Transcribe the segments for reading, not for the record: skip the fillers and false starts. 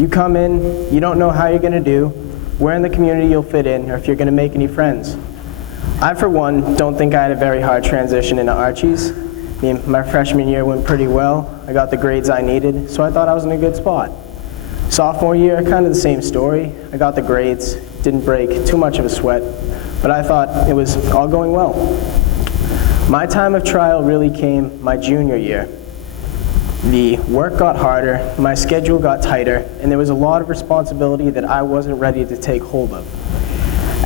You come in, you don't know how you're going to do, where in the community you'll fit in, or if you're going to make any friends. I, for one, don't think I had a very hard transition into AWHS. My freshman year went pretty well. I got the grades I needed, so I thought I was in a good spot. Sophomore year, kind of the same story. I got the grades, didn't break too much of a sweat, but I thought it was all going well. My time of trial really came my junior year. The work got harder, my schedule got tighter, and there was a lot of responsibility that I wasn't ready to take hold of.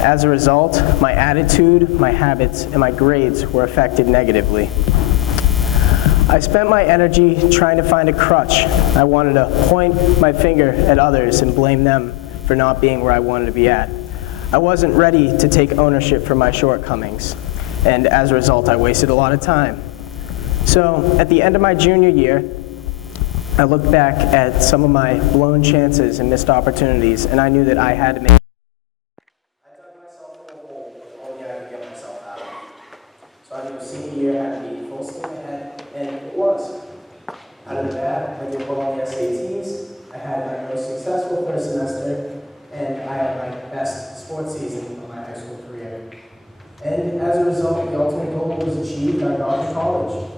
As a result, my attitude, my habits, and my grades were affected negatively. I spent my energy trying to find a crutch. I wanted to point my finger at others and blame them for not being where I wanted to be at. I wasn't ready to take ownership for my shortcomings, and as a result, I wasted a lot of time. So, at the end of my junior year, I looked back at some of my blown chances and missed opportunities, and I knew that I had to make. I dug myself in a hole with all I could get myself out of. So I knew senior year had to be full steam ahead, and it was. Out of that, I did well on the SATs, I had my most successful first semester, and I had my best sports season of my high school career. And as a result, the ultimate goal was achieved. I got to college.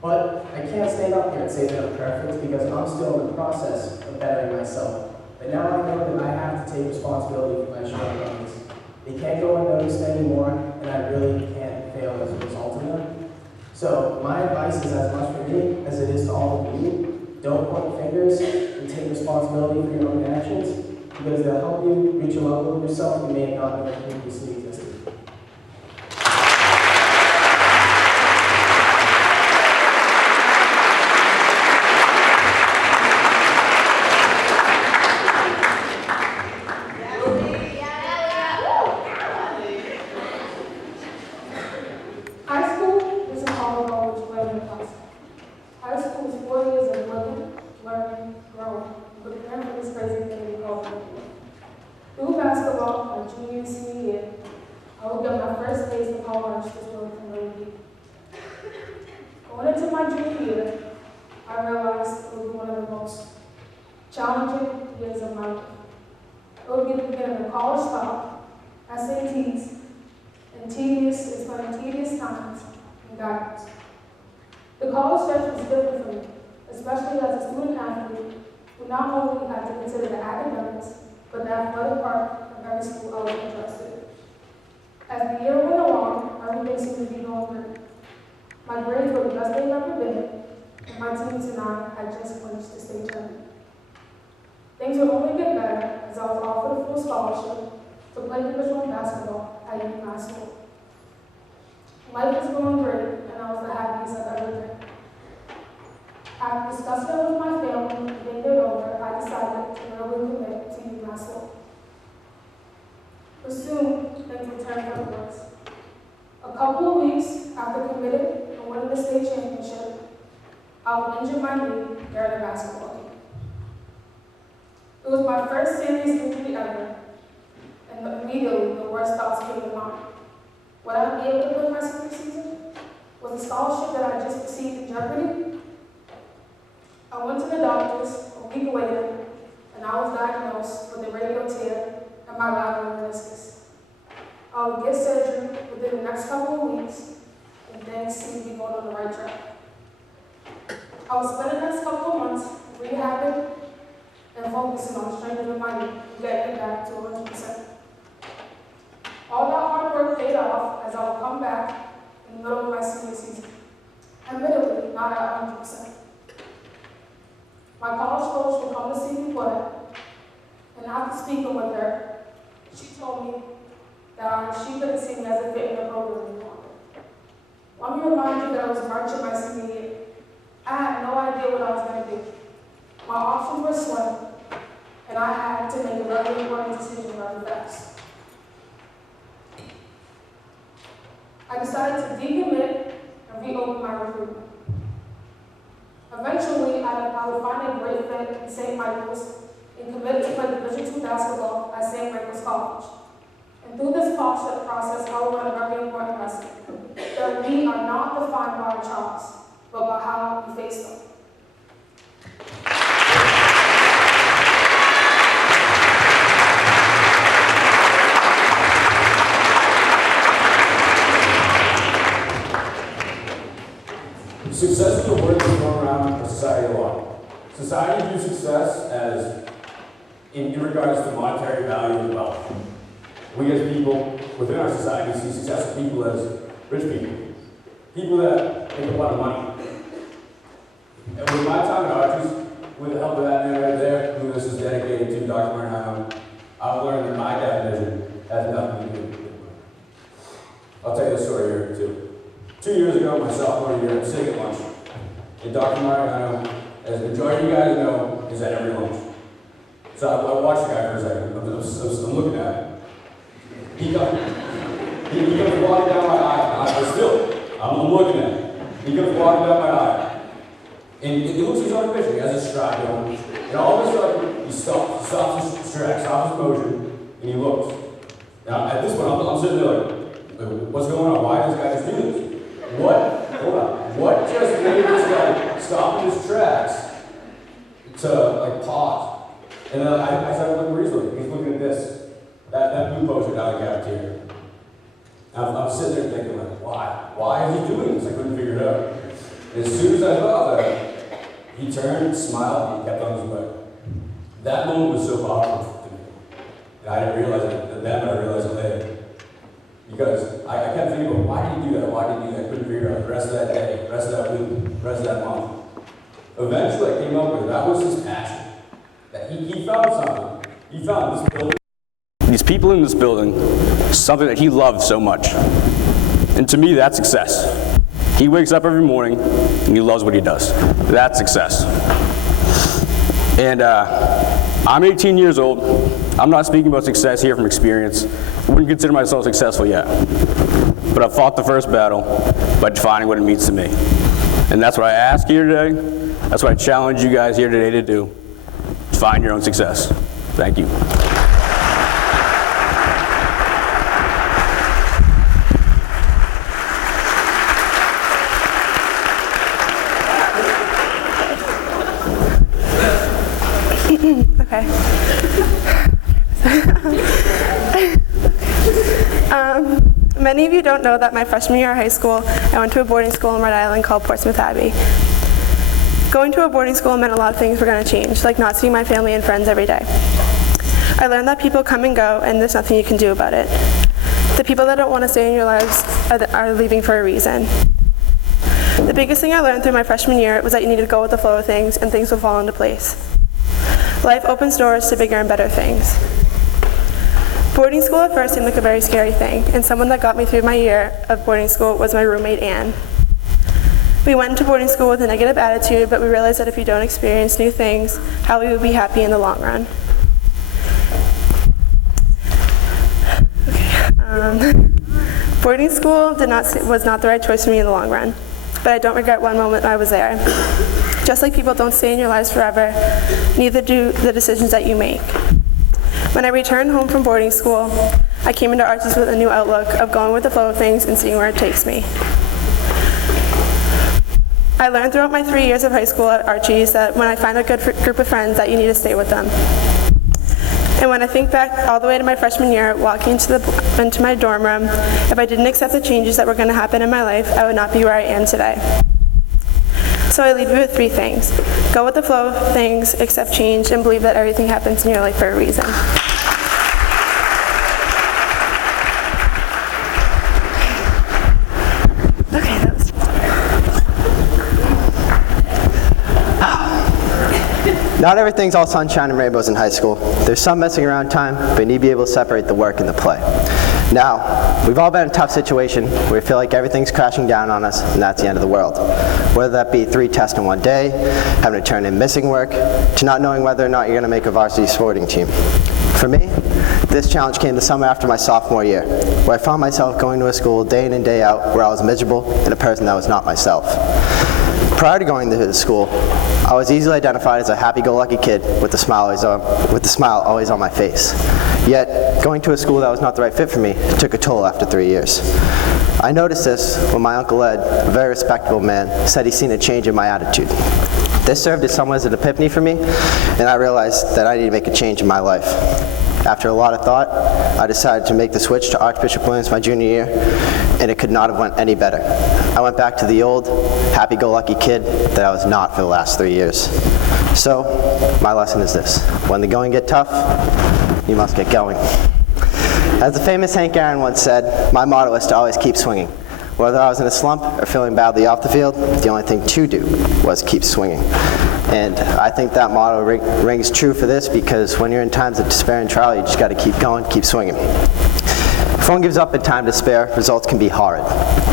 But I can't stand up here and say that I'm perfect because I'm still in the process of bettering myself. But now I know that I have to take responsibility for my shortcomings. They can't go unnoticed anymore, and I really can't fail as a result of them. So my advice is as much for me as it is to all of you. Don't point fingers and take responsibility for your own actions because they'll help you reach a level of yourself you may have not known previously existed. Going into my junior year, I realized it was one of the most challenging years of my life. It would be the beginning of college stop, SATs, and tedious times and guidance. The college stretch was different for me, especially as a student athlete who not only had to consider the academics, but the athletic part of every school I was interested in. As the year went along, everything seemed to be going great. My grades were the best they've ever been, and my teammates and I had just clinched the state tournament. Things would only get better as I was offered a full scholarship to play division basketball at Union High School. Life was going great, and I was the happiest I've ever been. After discussing it with my family and thinking it over, I decided to early commit to Union High School. But soon, things would turn for the worse. A couple of weeks after committing and winning the state championship, I would injure my knee during a basketball game. It was my first serious injury ever, and immediately the worst thoughts came to mind. Would I be able to play my senior season? Was the scholarship that I just received in jeopardy? I went to the doctors a week later, and I was diagnosed with a radial tear in my lateral meniscus. I would get surgery within the next couple of weeks, and things seemed to be going on the right track. I would spend the next couple of months rehabbing and focusing on strengthening my knee, getting it back to 100%. All that hard work paid off as I would come back in the middle of my senior season. Admittedly, not at 100%. My college coach would come to see me play, and after speaking with her, she told me that she couldn't see me as a fit in the program anymore. Let me remind you that I was marching my senior year. I had no idea what I was going to do. My options were slim, and I had to make a very important decision very fast. I decided to decommit and reopen my recruitment. Eventually, I would find a great fit in St. Michael's and commit to play Division II basketball at St. Michael's College. And through this process, I will learn a very important lesson, that we are not defined by our trials, but by how we face them. success as in regards to monetary value and wealth. We as people within our society see successful people as rich people. People that make a lot of money. And with my time at AWHS, with the help of that man right there, who this is dedicated to, Dr. Martin, I've learned that my definition has nothing to do with money. I'll tell you a story here too. 2 years ago, my sophomore year, I'm sitting at lunch. And Dr. Martin, as the majority of you guys know, is at every lunch. So I watched the guy for a second. I'm looking at him. He comes walking down my aisle. I'm looking at him. He comes walking down my aisle. And it looks like he's on a mission. He has his stride going. And all of a sudden, he stops his stride, stops his motion, and he looks. Now, at this point, I'm sitting there like, what's going on? Why does this guy just do this? What just made this guy stop in his tracks to, like, pause? And then I started looking where he's looking. He's looking at this. That blue poster down the cafeteria. I'm sitting there thinking, like, why? Why is he doing this? I couldn't figure it out. As soon as I thought that, he turned, smiled, and he kept on his way. That moment was so powerful to me. And I didn't realize it then, but I realized it later. Because I kept thinking, well, why did he do that? Why did he do that? I couldn't figure it out the rest of that day, the rest of that week, the rest of that month. Eventually, I came up with it. That was his passion. That he found something. He found this building. These people in this building, something that he loved so much. And to me, that's success. He wakes up every morning and he loves what he does. That's success. And I'm 18 years old. I'm not speaking about success here from experience. I wouldn't consider myself successful yet. But I've fought the first battle by defining what it means to me. And that's what I ask here today. That's what I challenge you guys here today to do. Find your own success. Thank you. Okay. Many of you don't know that my freshman year of high school, I went to a boarding school in Rhode Island called Portsmouth Abbey. Going to a boarding school meant a lot of things were going to change, like not seeing my family and friends every day. I learned that people come and go, and there's nothing you can do about it. The people that don't want to stay in your lives are leaving for a reason. The biggest thing I learned through my freshman year was that you need to go with the flow of things, and things will fall into place. Life opens doors to bigger and better things. Boarding school at first seemed like a very scary thing, and someone that got me through my year of boarding school was my roommate, Anne. We went into boarding school with a negative attitude, but we realized that if you don't experience new things, how we would be happy in the long run. Boarding school was not the right choice for me in the long run, but I don't regret one moment I was there. Just like people don't stay in your lives forever, neither do the decisions that you make. When I returned home from boarding school, I came into AWHS with a new outlook of going with the flow of things and seeing where it takes me. I learned throughout my 3 years of high school at AWHS that when I find a good group of friends, that you need to stay with them. And when I think back all the way to my freshman year, walking into my dorm room, if I didn't accept the changes that were going to happen in my life, I would not be where I am today. So I leave you with 3 things. Go with the flow of things, accept change, and believe that everything happens in your life for a reason. Okay, that was... Not everything's all sunshine and rainbows in high school. There's some messing around time, but you need to be able to separate the work and the play. Now, we've all been in a tough situation where we feel like everything's crashing down on us and that's the end of the world. Whether that be 3 tests in one day, having to turn in missing work, to not knowing whether or not you're going to make a varsity sporting team. For me, this challenge came the summer after my sophomore year, where I found myself going to a school day in and day out where I was miserable and a person that was not myself. Prior to going to this school, I was easily identified as a happy-go-lucky kid with the smile always on my face. Yet, going to a school that was not the right fit for me took a toll after 3 years. I noticed this when my Uncle Ed, a very respectable man, said he'd seen a change in my attitude. This served as somewhat as an epiphany for me, and I realized that I need to make a change in my life. After a lot of thought, I decided to make the switch to Archbishop Williams my junior year, and it could not have went any better. I went back to the old, happy-go-lucky kid that I was not for the last 3 years. So, my lesson is this: when the going get tough, you must get going. As the famous Hank Aaron once said, my motto is to always keep swinging. Whether I was in a slump or feeling badly off the field, the only thing to do was keep swinging. And I think that motto rings true for this, because when you're in times of despair and trial, you just got to keep going, keep swinging. If one gives up in time to spare, results can be horrid.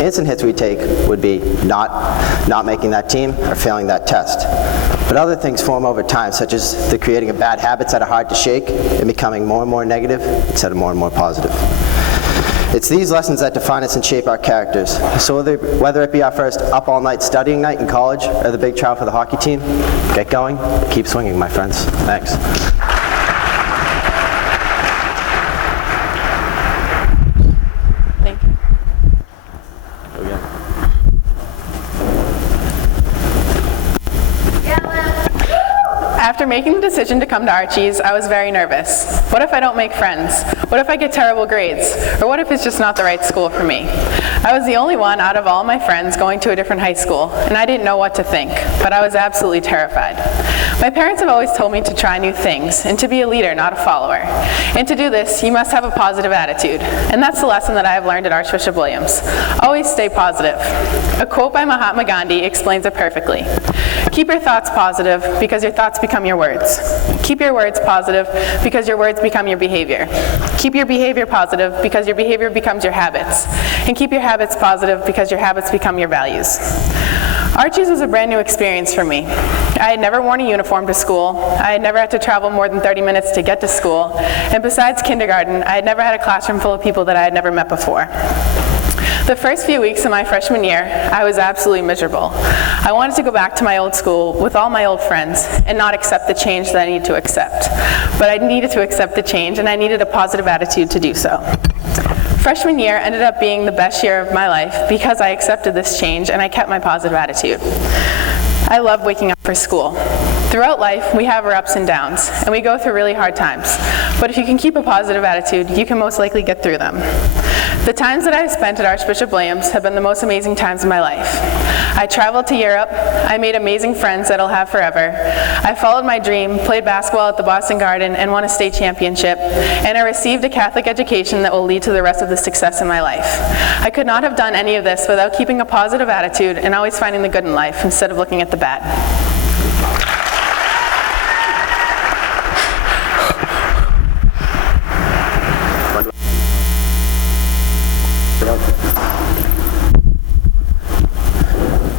Instant hits we take would be not making that team or failing that test. But other things form over time, such as the creating of bad habits that are hard to shake and becoming more and more negative instead of more and more positive. It's these lessons that define us and shape our characters. So whether it be our first up all night studying night in college or the big trial for the hockey team, get going, keep swinging, my friends. Thanks. Thank you. After making the decision to come to Archie's, I was very nervous. What if I don't make friends? What if I get terrible grades? Or what if it's just not the right school for me? I was the only one out of all my friends going to a different high school, and I didn't know what to think, but I was absolutely terrified. My parents have always told me to try new things, and to be a leader, not a follower. And to do this, you must have a positive attitude. And that's the lesson that I have learned at Archbishop Williams. Always stay positive. A quote by Mahatma Gandhi explains it perfectly. Keep your thoughts positive, because your thoughts become your words. Keep your words positive, because your words become your behavior. Keep your behavior positive, because your behavior becomes your habits. And keep your habits positive, because your habits become your values. Archie's was a brand new experience for me. I had never worn a uniform to school. I had never had to travel more than 30 minutes to get to school. And besides kindergarten, I had never had a classroom full of people that I had never met before. The first few weeks of my freshman year, I was absolutely miserable. I wanted to go back to my old school with all my old friends and not accept the change that I needed to accept. But I needed to accept the change, and I needed a positive attitude to do so. Freshman year ended up being the best year of my life because I accepted this change and I kept my positive attitude. I love waking up for school. Throughout life, we have our ups and downs, and we go through really hard times. But if you can keep a positive attitude, you can most likely get through them. The times that I've spent at Archbishop Williams have been the most amazing times of my life. I traveled to Europe, I made amazing friends that I'll have forever. I followed my dream, played basketball at the Boston Garden, and won a state championship. And I received a Catholic education that will lead to the rest of the success in my life. I could not have done any of this without keeping a positive attitude and always finding the good in life instead of looking at the bad.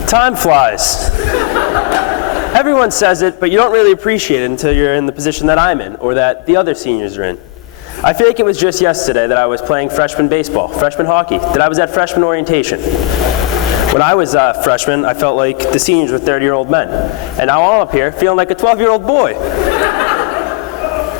Time flies. Everyone says it, but you don't really appreciate it until you're in the position that I'm in, or that the other seniors are in. I feel like it was just yesterday that I was playing freshman baseball, freshman hockey, that I was at freshman orientation. When I was a freshman, I felt like the seniors were 30-year-old men, and now I'm up here feeling like a 12-year-old boy.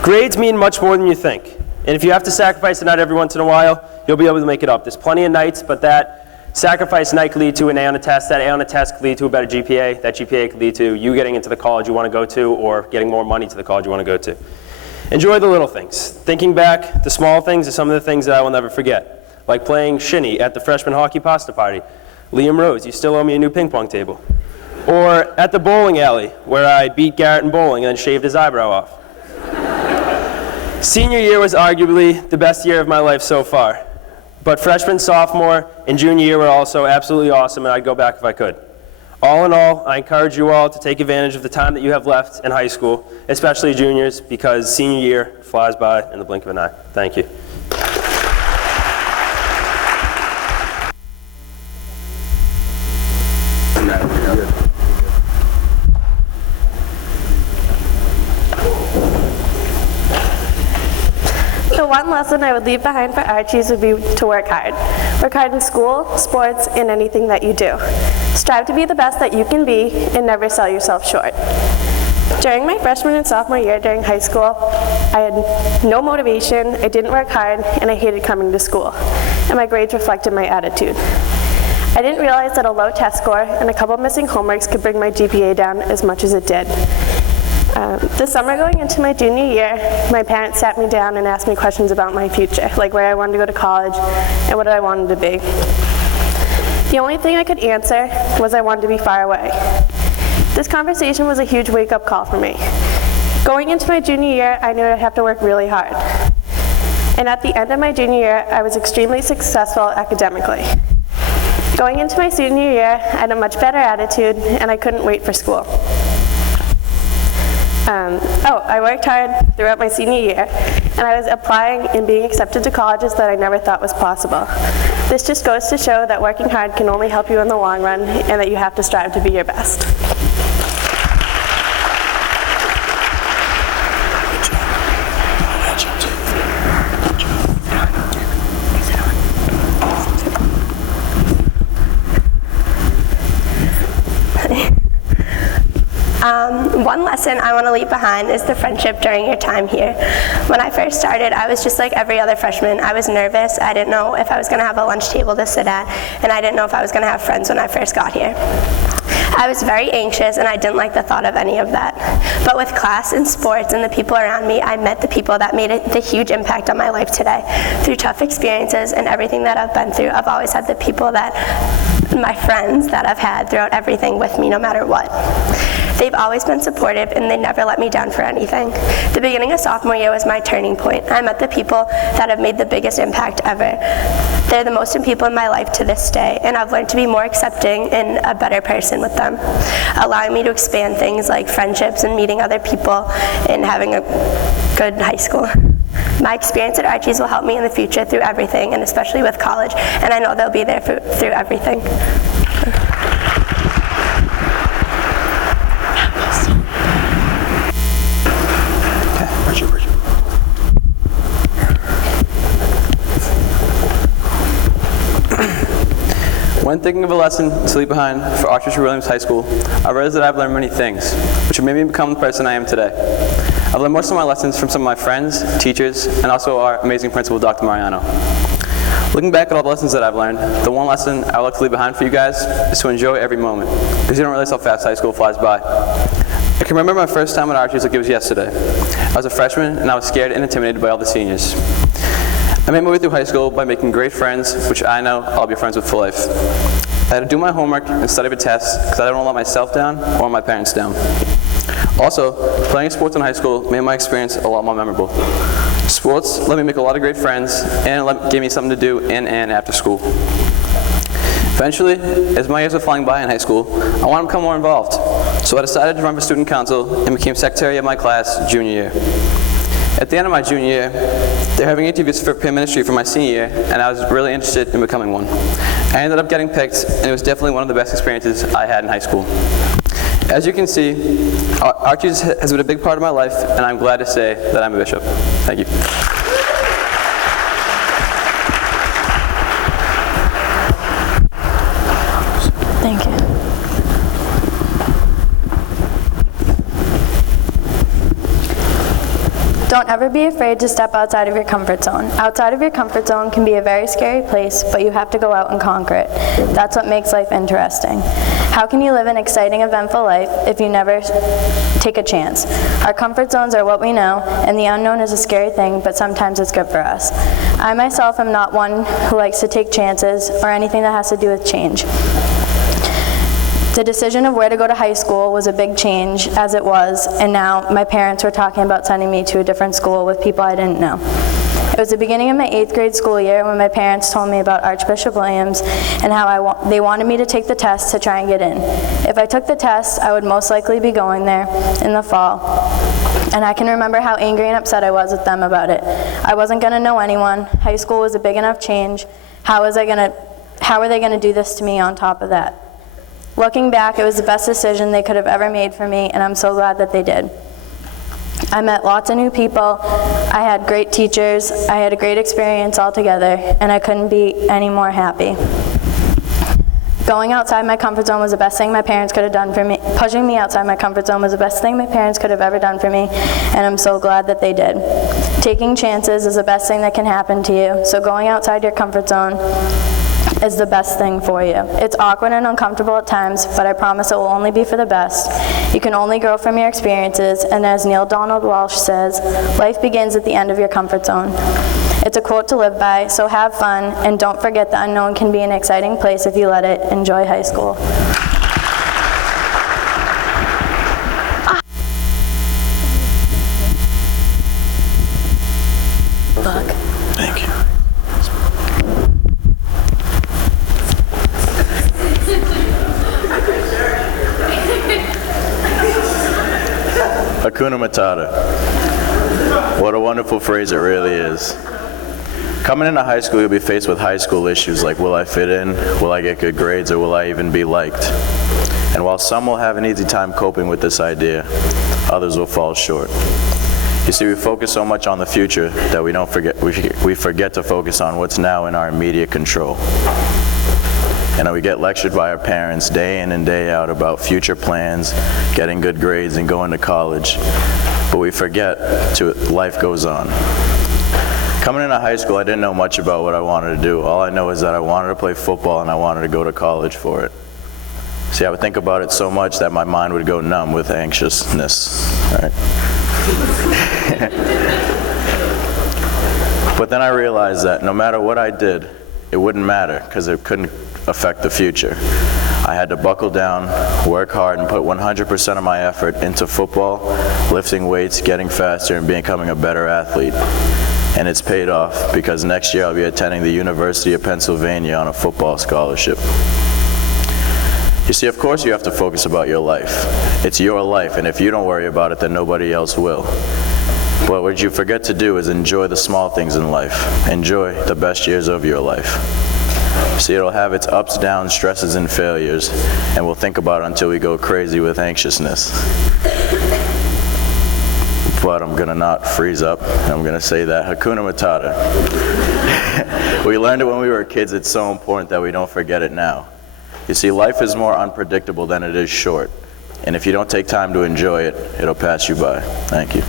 Grades mean much more than you think, and if you have to sacrifice a night every once in a while, you'll be able to make it up. There's plenty of nights, but that sacrifice night could lead to an A on a test. That A on a test could lead to a better GPA. That GPA could lead to you getting into the college you want to go to, or getting more money to the college you want to go to. Enjoy the little things. Thinking back, the small things are some of the things that I will never forget. Like playing shinny at the freshman hockey pasta party. Liam Rose, you still owe me a new ping pong table. Or at the bowling alley, where I beat Garrett in bowling and then shaved his eyebrow off. Senior year was arguably the best year of my life so far. But freshman, sophomore, and junior year were also absolutely awesome, and I'd go back if I could. All in all, I encourage you all to take advantage of the time that you have left in high school, especially juniors, because senior year flies by in the blink of an eye. Thank you. The one lesson I would leave behind for Archie's would be to work hard. Work hard in school, sports, and anything that you do. Strive to be the best that you can be and never sell yourself short. During my freshman and sophomore year during high school, I had no motivation, I didn't work hard, and I hated coming to school. And my grades reflected my attitude. I didn't realize that a low test score and a couple missing homeworks could bring my GPA down as much as it did. This summer going into my junior year, my parents sat me down and asked me questions about my future, like where I wanted to go to college and what I wanted to be. The only thing I could answer was I wanted to be far away. This conversation was a huge wake-up call for me. Going into my junior year, I knew I'd have to work really hard. And at the end of my junior year, I was extremely successful academically. Going into my senior year, I had a much better attitude, and I couldn't wait for school. I worked hard throughout my senior year, and I was applying and being accepted to colleges that I never thought was possible. This just goes to show that working hard can only help you in the long run, and that you have to strive to be your best. One lesson I want to leave behind is the friendship during your time here. When I first started, I was just like every other freshman. I was nervous. I didn't know if I was going to have a lunch table to sit at, and I didn't know if I was going to have friends when I first got here. I was very anxious, and I didn't like the thought of any of that. But with class and sports and the people around me, I met the people that made the huge impact on my life today. Through tough experiences and everything that I've been through, I've always had the people my friends that I've had throughout everything with me no matter what. They've always been supportive, and they never let me down for anything. The beginning of sophomore year was my turning point. I met the people that have made the biggest impact ever. They're the most important people in my life to this day, and I've learned to be more accepting and a better person with them, allowing me to expand things like friendships and meeting other people and having a good high school. My experience at AWHS will help me in the future through everything, and especially with college, and I know they'll be there through everything. When thinking of a lesson to leave behind for Archbishop Williams High School, I realized that I've learned many things, which have made me become the person I am today. I've learned most of my lessons from some of my friends, teachers, and also our amazing principal, Dr. Mariano. Looking back at all the lessons that I've learned, the one lesson I would like to leave behind for you guys is to enjoy every moment, because you don't realize how fast high school flies by. I can remember my first time at AWHS like it was yesterday. I was a freshman, and I was scared and intimidated by all the seniors. I made my way through high school by making great friends, which I know I'll be friends with for life. I had to do my homework and study for tests because I didn't want to let myself down or my parents down. Also, playing sports in high school made my experience a lot more memorable. Sports let me make a lot of great friends and gave me something to do in and after school. Eventually, as my years were flying by in high school, I wanted to become more involved. So I decided to run for student council and became secretary of my class junior year. At the end of my junior year, they're having interviews for peer ministry for my senior year, and I was really interested in becoming one. I ended up getting picked, and it was definitely one of the best experiences I had in high school. As you can see, AWHS has been a big part of my life, and I'm glad to say that I'm a bishop. Thank you. Thank you. Don't ever be afraid to step outside of your comfort zone. Outside of your comfort zone can be a very scary place, but you have to go out and conquer it. That's what makes life interesting. How can you live an exciting, eventful life if you never take a chance? Our comfort zones are what we know, and the unknown is a scary thing, but sometimes it's good for us. I myself am not one who likes to take chances or anything that has to do with change. The decision of where to go to high school was a big change, as it was, and now my parents were talking about sending me to a different school with people I didn't know. It was the beginning of my 8th grade school year when my parents told me about Archbishop Williams and how they wanted me to take the test to try and get in. If I took the test, I would most likely be going there in the fall. And I can remember how angry and upset I was with them about it. I wasn't going to know anyone. High school was a big enough change. How were they going to do this to me on top of that? Looking back, it was the best decision they could have ever made for me, and I'm so glad that they did. I met lots of new people, I had great teachers, I had a great experience altogether, and I couldn't be any more happy. Going outside my comfort zone was the best thing my parents could have done for me. Pushing me outside my comfort zone was the best thing my parents could have ever done for me, and I'm so glad that they did. Taking chances is the best thing that can happen to you, so going outside your comfort zone is the best thing for you. It's awkward and uncomfortable at times, but I promise it will only be for the best. You can only grow from your experiences, and as Neil Donald Walsh says, life begins at the end of your comfort zone. It's a quote to live by, so have fun, and don't forget the unknown can be an exciting place if you let it. Enjoy high school. Thank you. Hakuna Matata. What a wonderful phrase it really is. Coming into high school, you'll be faced with high school issues like, will I fit in? Will I get good grades? Or will I even be liked? And while some will have an easy time coping with this idea, others will fall short. You see, we focus so much on the future that we forget to focus on what's now in our immediate control. And we get lectured by our parents day in and day out about future plans, getting good grades, and going to college. But we forget life goes on. Coming into high school, I didn't know much about what I wanted to do. All I know is that I wanted to play football and I wanted to go to college for it. See, I would think about it so much that my mind would go numb with anxiousness. Right? But then I realized that no matter what I did, it wouldn't matter because it couldn't affect the future. I had to buckle down, work hard, and put 100% of my effort into football, lifting weights, getting faster, and becoming a better athlete. And it's paid off because next year I'll be attending the University of Pennsylvania on a football scholarship. You see, of course you have to focus about your life. It's your life, and if you don't worry about it, then nobody else will. But what you forget to do is enjoy the small things in life. Enjoy the best years of your life. See, it'll have its ups, downs, stresses, and failures, and we'll think about it until we go crazy with anxiousness. But I'm gonna not freeze up, and I'm gonna say that Hakuna Matata. We learned it when we were kids. It's so important that we don't forget it now. You see, life is more unpredictable than it is short, and if you don't take time to enjoy it, it'll pass you by. Thank you.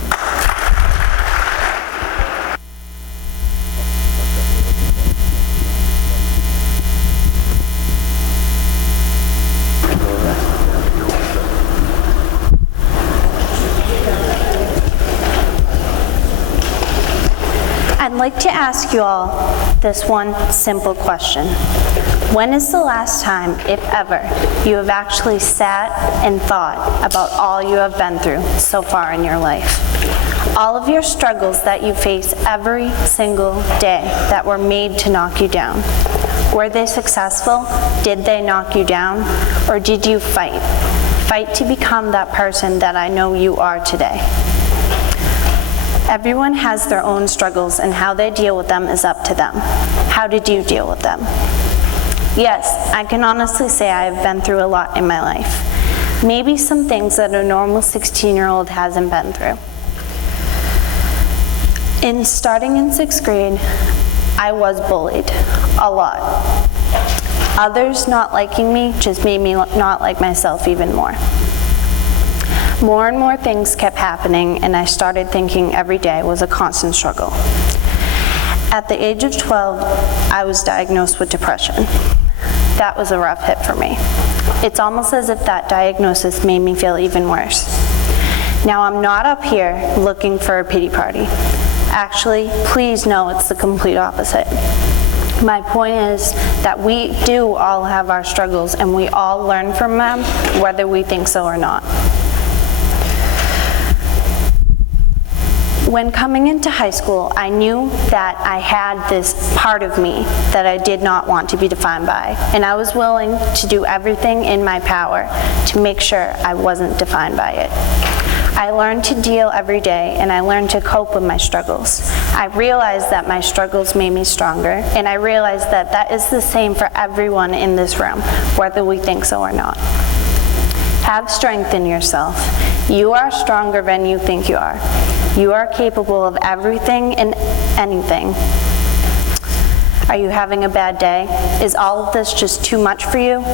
I'd like to ask you all this one simple question. When is the last time, if ever, you have actually sat and thought about all you have been through so far in your life? All of your struggles that you face every single day that were made to knock you down. Were they successful? Did they knock you down? Or did you fight? Fight to become that person that I know you are today. Everyone has their own struggles, and how they deal with them is up to them. How did you deal with them? Yes, I can honestly say I have been through a lot in my life. Maybe some things that a normal 16-year-old hasn't been through. Starting in 6th grade, I was bullied a lot. Others not liking me just made me not like myself even more. More and more things kept happening, and I started thinking every day was a constant struggle. At the age of 12, I was diagnosed with depression. That was a rough hit for me. It's almost as if that diagnosis made me feel even worse. Now, I'm not up here looking for a pity party. Actually, please know it's the complete opposite. My point is that we do all have our struggles, and we all learn from them, whether we think so or not. When coming into high school, I knew that I had this part of me that I did not want to be defined by, and I was willing to do everything in my power to make sure I wasn't defined by it. I learned to deal every day, and I learned to cope with my struggles. I realized that my struggles made me stronger, and I realized that that is the same for everyone in this room, whether we think so or not. Have strength in yourself. You are stronger than you think you are. You are capable of everything and anything. Are you having a bad day? Is all of this just too much for you?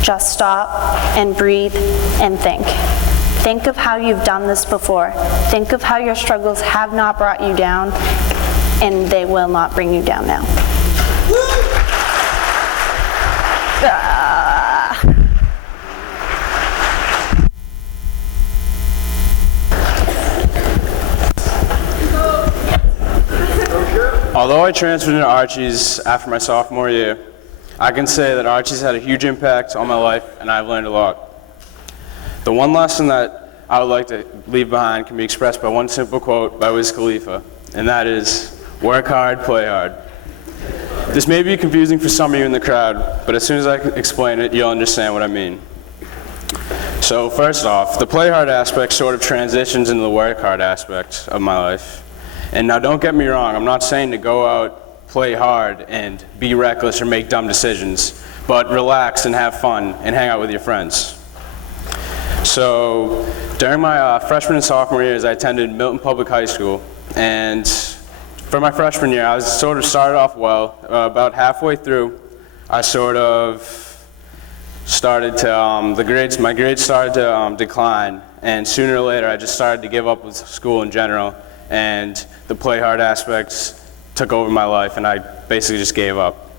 Just stop and breathe and think. Think of how you've done this before. Think of how your struggles have not brought you down, and they will not bring you down now. Although I transferred into AWHS after my sophomore year, I can say that AWHS had a huge impact on my life, and I've learned a lot. The one lesson that I would like to leave behind can be expressed by one simple quote by Wiz Khalifa, and that is, work hard, play hard. This may be confusing for some of you in the crowd, but as soon as I explain it, you'll understand what I mean. So first off, the play hard aspect sort of transitions into the work hard aspect of my life. And now don't get me wrong, I'm not saying to go out, play hard, and be reckless or make dumb decisions, but relax and have fun and hang out with your friends. So during my freshman and sophomore years, I attended Milton Public High School, and for my freshman year, I sort of started off well. About halfway through, I sort of started to, my grades started to decline, and sooner or later, I just started to give up with school in general, and the play hard aspects took over my life, and I basically just gave up.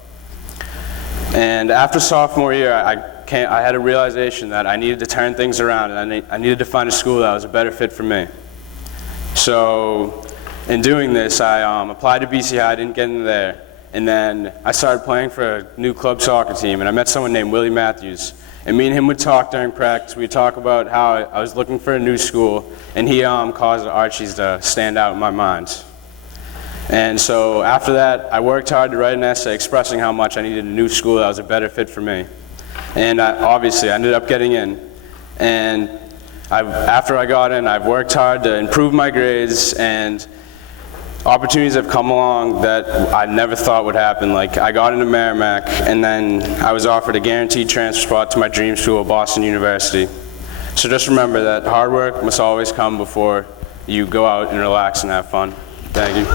And after sophomore year, I had a realization that I needed to turn things around, and I needed to find a school that was a better fit for me. So in doing this, I applied to BC High, I didn't get in there, and then I started playing for a new club soccer team, and I met someone named Willie Matthews. And me and him would talk during practice. We'd talk about how I was looking for a new school, and he caused AWHS to stand out in my mind. And so after that, I worked hard to write an essay expressing how much I needed a new school that was a better fit for me. And obviously, I ended up getting in. And after I got in, I've worked hard to improve my grades, and opportunities have come along that I never thought would happen. Like, I got into Merrimack, and then I was offered a guaranteed transfer spot to my dream school, Boston University. So just remember that hard work must always come before you go out and relax and have fun. Thank you.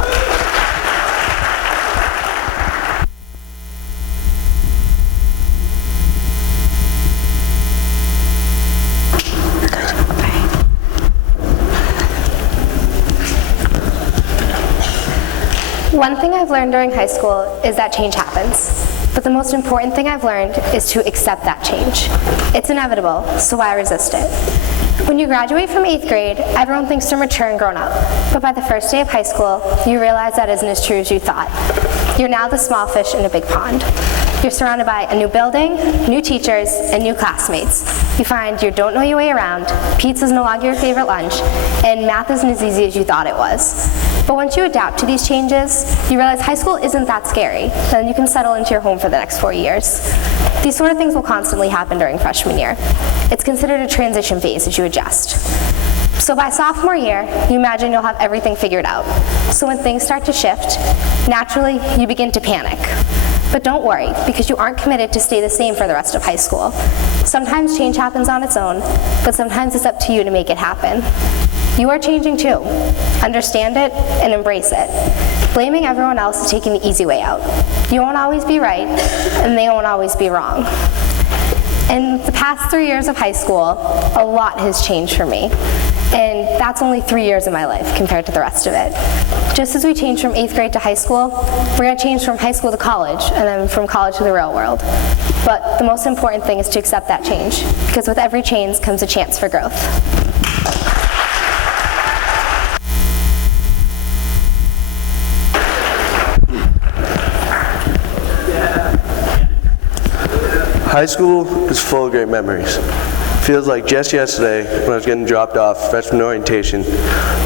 One thing I've learned during high school is that change happens. But the most important thing I've learned is to accept that change. It's inevitable, so why resist it? When you graduate from 8th grade, everyone thinks you're mature and grown up. But by the first day of high school, you realize that isn't as true as you thought. You're now the small fish in a big pond. You're surrounded by a new building, new teachers, and new classmates. You find you don't know your way around, pizza's no longer your favorite lunch, and math isn't as easy as you thought it was. But once you adapt to these changes, you realize high school isn't that scary, and you can settle into your home for the next 4 years. These sort of things will constantly happen during freshman year. It's considered a transition phase as you adjust. So by sophomore year, you imagine you'll have everything figured out. So when things start to shift, naturally, you begin to panic. But don't worry, because you aren't committed to stay the same for the rest of high school. Sometimes change happens on its own, but sometimes it's up to you to make it happen. You are changing too. Understand it and embrace it. Blaming everyone else is taking the easy way out. You won't always be right, and they won't always be wrong. In the past 3 years of high school, a lot has changed for me. And that's only 3 years of my life compared to the rest of it. Just as we changed from 8th grade to high school, we're going to change from high school to college, and then from college to the real world. But the most important thing is to accept that change, because with every change comes a chance for growth. High school is full of great memories. Feels like just yesterday when I was getting dropped off freshman orientation,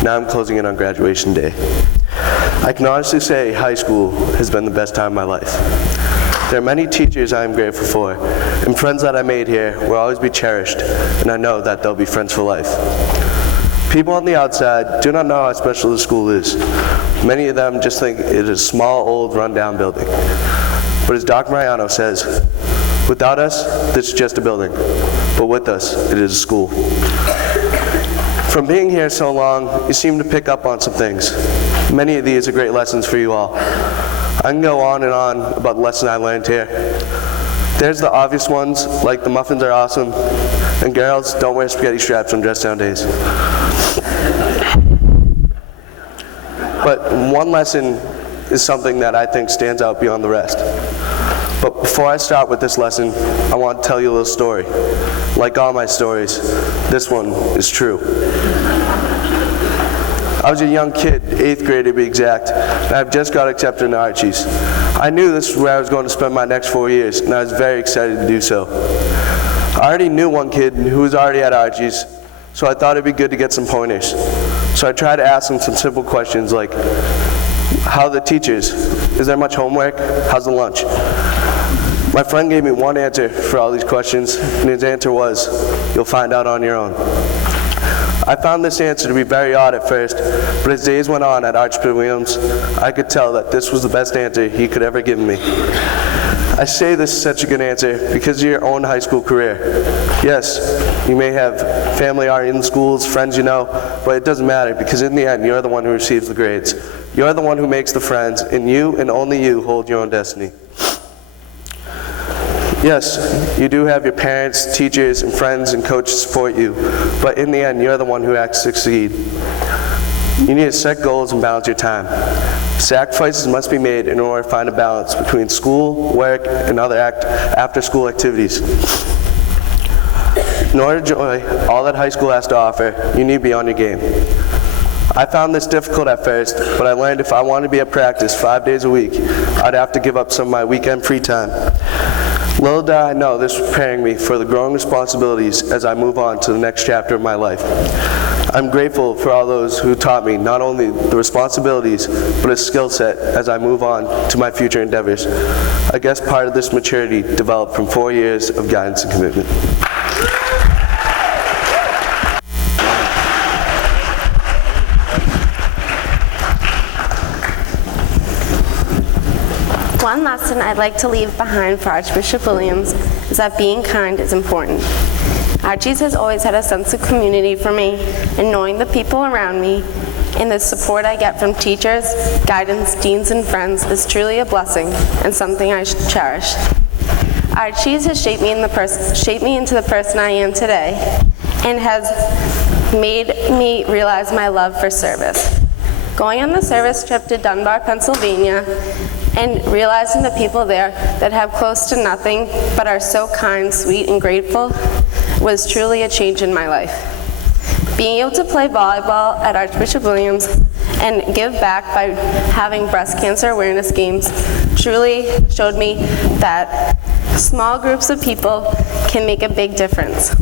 now I'm closing in on graduation day. I can honestly say high school has been the best time of my life. There are many teachers I am grateful for, and friends that I made here will always be cherished, and I know that they'll be friends for life. People on the outside do not know how special the school is. Many of them just think it is a small, old, rundown building. But as Dr. Mariano says, without us, this is just a building, but with us, it is a school. From being here so long, you seem to pick up on some things. Many of these are great lessons for you all. I can go on and on about the lessons I learned here. There's the obvious ones, like the muffins are awesome, and girls, don't wear spaghetti straps on dress down days. But one lesson is something that I think stands out beyond the rest. But before I start with this lesson, I want to tell you a little story. Like all my stories, this one is true. I was a young kid, 8th grade to be exact, and I've just got accepted into AWHS. I knew this is where I was going to spend my next 4 years, and I was very excited to do so. I already knew one kid who was already at AWHS, so I thought it'd be good to get some pointers. So I tried to ask him some simple questions like, how are the teachers? Is there much homework? How's the lunch? My friend gave me one answer for all these questions, and his answer was, you'll find out on your own. I found this answer to be very odd at first, but as days went on at Archbishop Williams, I could tell that this was the best answer he could ever give me. I say this is such a good answer because of your own high school career. Yes, you may have family already in the schools, friends you know, but it doesn't matter because in the end, you're the one who receives the grades. You're the one who makes the friends, and you and only you hold your own destiny. Yes, you do have your parents, teachers, and friends and coaches support you, but in the end, you're the one who has to succeed. You need to set goals and balance your time. Sacrifices must be made in order to find a balance between school, work, and other after-school activities. In order to enjoy all that high school has to offer, you need to be on your game. I found this difficult at first, but I learned if I wanted to be at practice 5 days a week, I'd have to give up some of my weekend free time. Little did I know this was preparing me for the growing responsibilities as I move on to the next chapter of my life. I'm grateful for all those who taught me not only the responsibilities, but a skill set as I move on to my future endeavors. I guess part of this maturity developed from 4 years of guidance and commitment. One lesson I'd like to leave behind for Archbishop Williams is that being kind is important. AWHS has always had a sense of community for me, and knowing the people around me and the support I get from teachers, guidance, deans, and friends is truly a blessing and something I should cherish. AWHS has shaped me into the person I am today and has made me realize my love for service. Going on the service trip to Dunbar, Pennsylvania, and realizing the people there that have close to nothing but are so kind, sweet, and grateful was truly a change in my life. Being able to play volleyball at Archbishop Williams and give back by having breast cancer awareness games truly showed me that small groups of people can make a big difference.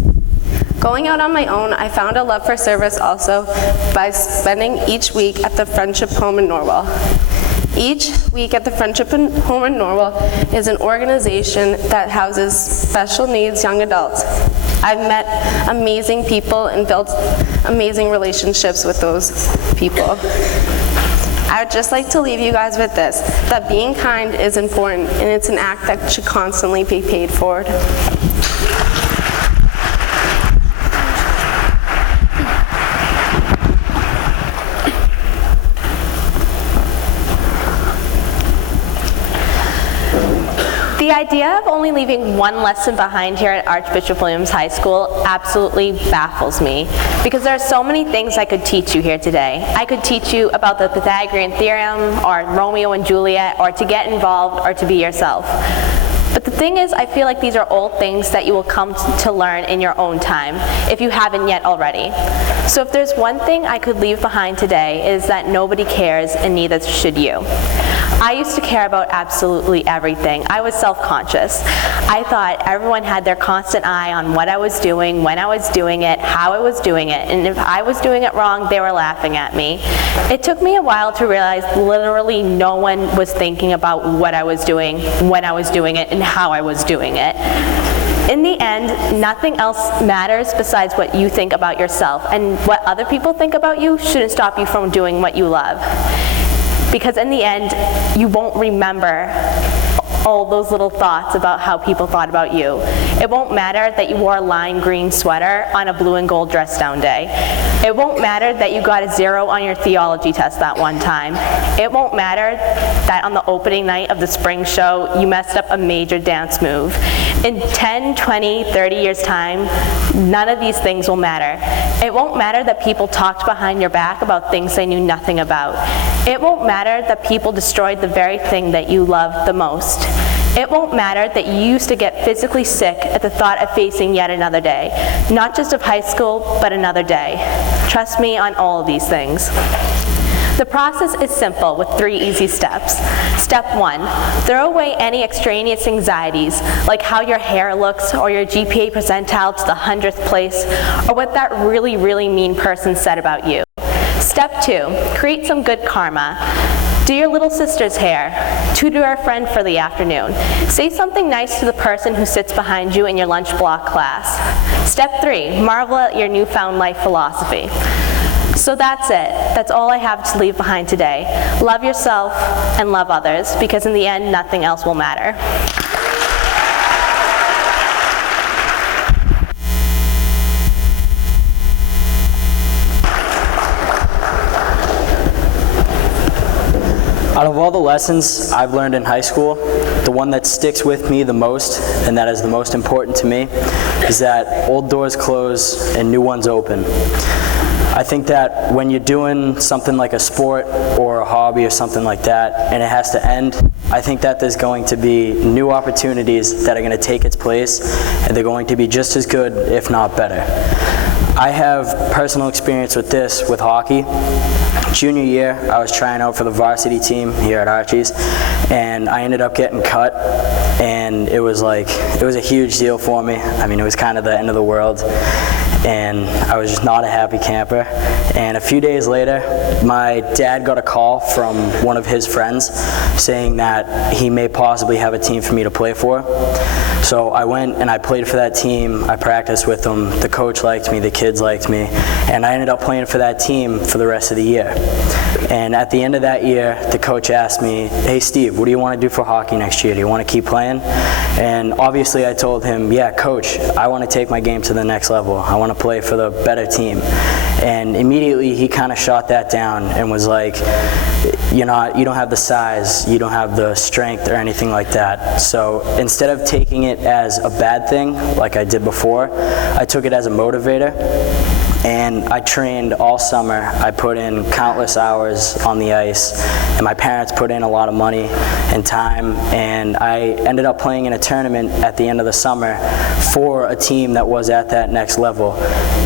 Going out on my own, I found a love for service also by spending each week at the Friendship Home in Norwell. Each week at the Friendship Home in Norwell is an organization that houses special needs young adults. I've met amazing people and built amazing relationships with those people. I would just like to leave you guys with this, that being kind is important and it's an act that should constantly be paid forward. The idea of only leaving one lesson behind here at Archbishop Williams High School absolutely baffles me, because there are so many things I could teach you here today. I could teach you about the Pythagorean theorem, or Romeo and Juliet, or to get involved, or to be yourself. But the thing is, I feel like these are all things that you will come to learn in your own time, if you haven't yet already. So if there's one thing I could leave behind today, is that nobody cares, and neither should you. I used to care about absolutely everything. I was self-conscious. I thought everyone had their constant eye on what I was doing, when I was doing it, how I was doing it, and if I was doing it wrong, they were laughing at me. It took me a while to realize literally no one was thinking about what I was doing, when I was doing it, and how I was doing it. In the end, nothing else matters besides what you think about yourself, and what other people think about you shouldn't stop you from doing what you love. Because in the end, you won't remember all those little thoughts about how people thought about you. It won't matter that you wore a lime green sweater on a blue and gold dress down day. It won't matter that you got a 0 on your theology test that one time. It won't matter that on the opening night of the spring show, you messed up a major dance move. In 10, 20, 30 years' time, none of these things will matter. It won't matter that people talked behind your back about things they knew nothing about. It won't matter that people destroyed the very thing that you loved the most. It won't matter that you used to get physically sick at the thought of facing yet another day, not just of high school, but another day. Trust me on all of these things. The process is simple with 3 easy steps. Step 1, throw away any extraneous anxieties, like how your hair looks or your GPA percentile to the 100th place, or what that really, really mean person said about you. Step 2, create some good karma. Do your little sister's hair. Tutor a friend for the afternoon. Say something nice to the person who sits behind you in your lunch block class. Step 3, marvel at your newfound life philosophy. So that's it. That's all I have to leave behind today. Love yourself and love others, because in the end, nothing else will matter. Out of all the lessons I've learned in high school, the one that sticks with me the most, and that is the most important to me, is that old doors close and new ones open. I think that when you're doing something like a sport or a hobby or something like that, and it has to end, I think that there's going to be new opportunities that are going to take its place, and they're going to be just as good, if not better. I have personal experience with this with hockey. Junior year, I was trying out for the varsity team here at AWHS, and I ended up getting cut, and it was a huge deal for me. I mean, it was kind of the end of the world, and I was just not a happy camper. And a few days later, my dad got a call from one of his friends saying that he may possibly have a team for me to play for. So I went and I played for that team. I practiced with them. The coach liked me, the kids liked me, and I ended up playing for that team for the rest of the year. And at the end of that year, the coach asked me, "Hey Steve, what do you want to do for hockey next year? Do you want to keep playing?" And obviously I told him, "Yeah, coach, I want to take my game to the next level. I want to play for the better team." And immediately he kind of shot that down and was like, you don't have the size, you don't have the strength or anything like that. So instead of taking it as a bad thing like I did before, I took it as a motivator. And I trained all summer. I put in countless hours on the ice, and my parents put in a lot of money and time, and I ended up playing in a tournament at the end of the summer for a team that was at that next level.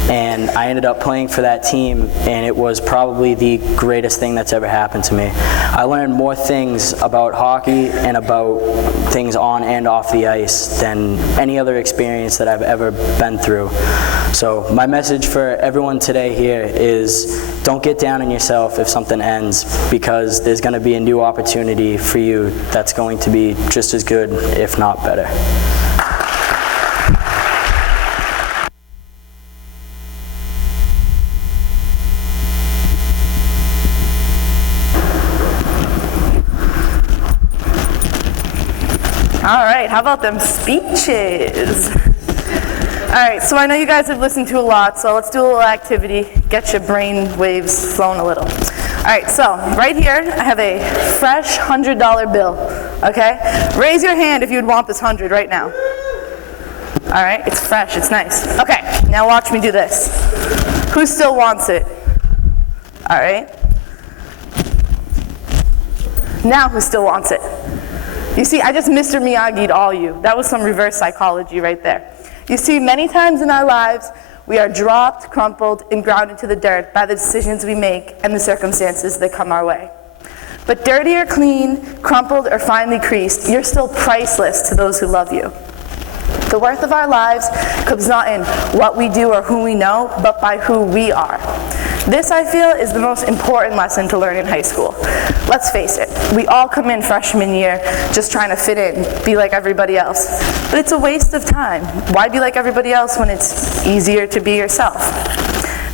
And I ended up playing for that team, and it was probably the greatest thing that's ever happened to me. I learned more things about hockey and about things on and off the ice than any other experience that I've ever been through. So my message for everyone today here is don't get down on yourself if something ends, because there's going to be a new opportunity for you that's going to be just as good, if not better. All right, how about them speeches? All right, so I know you guys have listened to a lot, so let's do a little activity, get your brain waves flowing a little. All right, so right here, I have a fresh $100 bill, okay? Raise your hand if you would want this 100 right now. All right, it's fresh, it's nice. Okay, now watch me do this. Who still wants it? All right. Now who still wants it? You see, I just Mr. Miyagi'd all you. That was some reverse psychology right there. You see, many times in our lives, we are dropped, crumpled, and ground into the dirt by the decisions we make and the circumstances that come our way. But dirty or clean, crumpled or finely creased, you're still priceless to those who love you. The worth of our lives comes not in what we do or who we know, but by who we are. This, I feel, is the most important lesson to learn in high school. Let's face it, we all come in freshman year just trying to fit in, be like everybody else. But it's a waste of time. Why be like everybody else when it's easier to be yourself?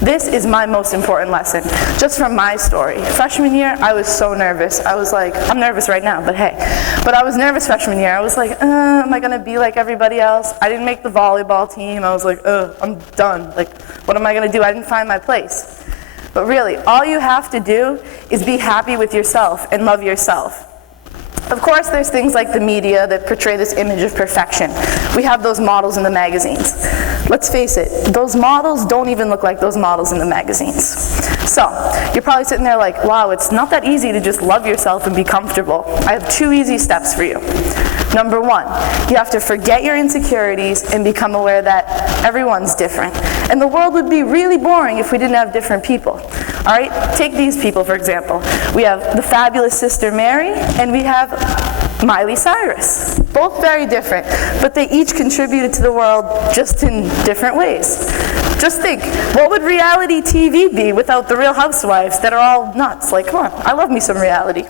This is my most important lesson, just from my story. Freshman year, I was so nervous. I was like, I'm nervous right now, but hey. But I was nervous freshman year. I was like, am I gonna be like everybody else? I didn't make the volleyball team. I was like, I'm done. Like, what am I gonna do? I didn't find my place. But really, all you have to do is be happy with yourself and love yourself. Of course, there's things like the media that portray this image of perfection. We have those models in the magazines. Let's face it, those models don't even look like those models in the magazines. So, you're probably sitting there like, wow, it's not that easy to just love yourself and be comfortable. I have 2 easy steps for you. Number 1, you have to forget your insecurities and become aware that everyone's different. And the world would be really boring if we didn't have different people. All right, take these people, for example. We have the fabulous Sister Mary, and we have Miley Cyrus. Both very different, but they each contributed to the world just in different ways. Just think, what would reality TV be without the Real Housewives that are all nuts? Like, come on, I love me some reality.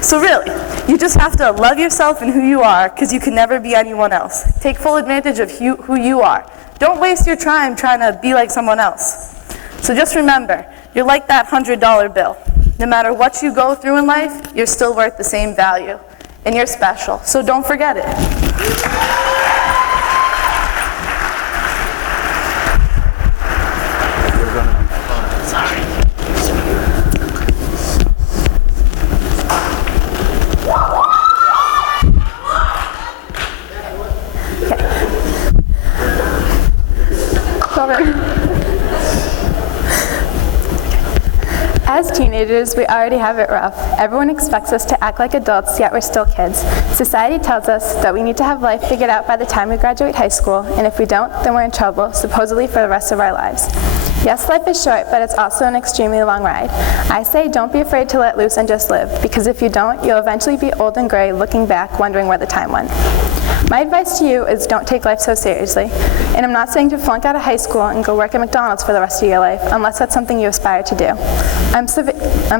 So really, you just have to love yourself and who you are, because you can never be anyone else. Take full advantage of who you are. Don't waste your time trying to be like someone else. So just remember, you're like that $100 bill. No matter what you go through in life, you're still worth the same value. And you're special, so don't forget it. As teenagers, we already have it rough. Everyone expects us to act like adults, yet we're still kids. Society tells us that we need to have life figured out by the time we graduate high school, and if we don't, then we're in trouble, supposedly for the rest of our lives. Yes, life is short, but it's also an extremely long ride. I say don't be afraid to let loose and just live, because if you don't, you'll eventually be old and gray, looking back, wondering where the time went. My advice to you is don't take life so seriously. And I'm not saying to flunk out of high school and go work at McDonald's for the rest of your life, unless that's something you aspire to do. I'm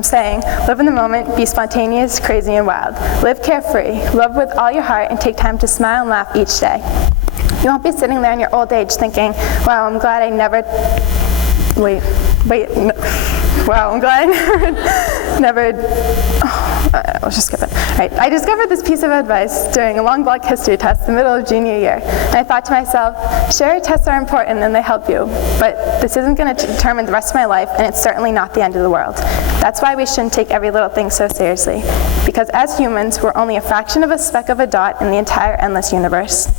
saying live in the moment, be spontaneous, crazy, and wild. Live carefree, love with all your heart, and take time to smile and laugh each day. You won't be sitting there in your old age thinking, wow, I'm glad I never... Wow, I'm glad I never... let's just skip it. All right, I discovered this piece of advice during a long block history test in the middle of junior year. And I thought to myself, sure, tests are important and they help you, but this isn't going to determine the rest of my life, and it's certainly not the end of the world. That's why we shouldn't take every little thing so seriously. Because as humans, we're only a fraction of a speck of a dot in the entire endless universe.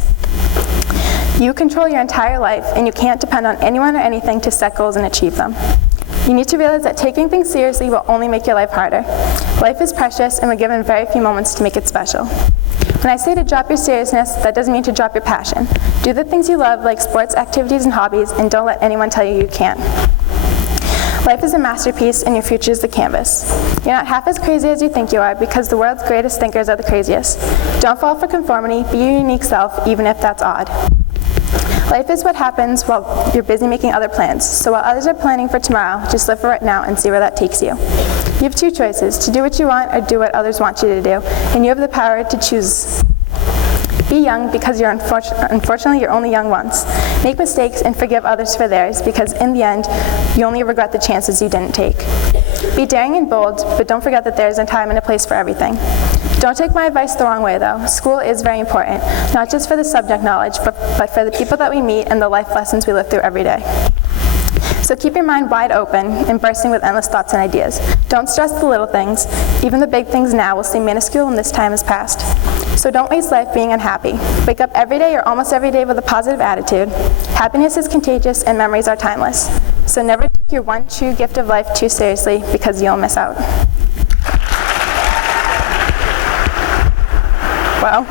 You control your entire life, and you can't depend on anyone or anything to set goals and achieve them. You need to realize that taking things seriously will only make your life harder. Life is precious, and we're given very few moments to make it special. When I say to drop your seriousness, that doesn't mean to drop your passion. Do the things you love, like sports, activities, and hobbies, and don't let anyone tell you you can't. Life is a masterpiece, and your future is the canvas. You're not half as crazy as you think you are, because the world's greatest thinkers are the craziest. Don't fall for conformity, be your unique self, even if that's odd. Life is what happens while you're busy making other plans. So while others are planning for tomorrow, just live for right now and see where that takes you. You have two choices, to do what you want or do what others want you to do, and you have the power to choose. Be young, because unfortunately you're only young once. Make mistakes and forgive others for theirs, because in the end, you only regret the chances you didn't take. Be daring and bold, but don't forget that there's a time and a place for everything. Don't take my advice the wrong way, though. School is very important, not just for the subject knowledge, but for the people that we meet and the life lessons we live through every day. So keep your mind wide open and bursting with endless thoughts and ideas. Don't stress the little things. Even the big things now will seem minuscule when this time has passed. So don't waste life being unhappy. Wake up every day or almost every day with a positive attitude. Happiness is contagious and memories are timeless. So never take your one true gift of life too seriously, because you'll miss out. Wow.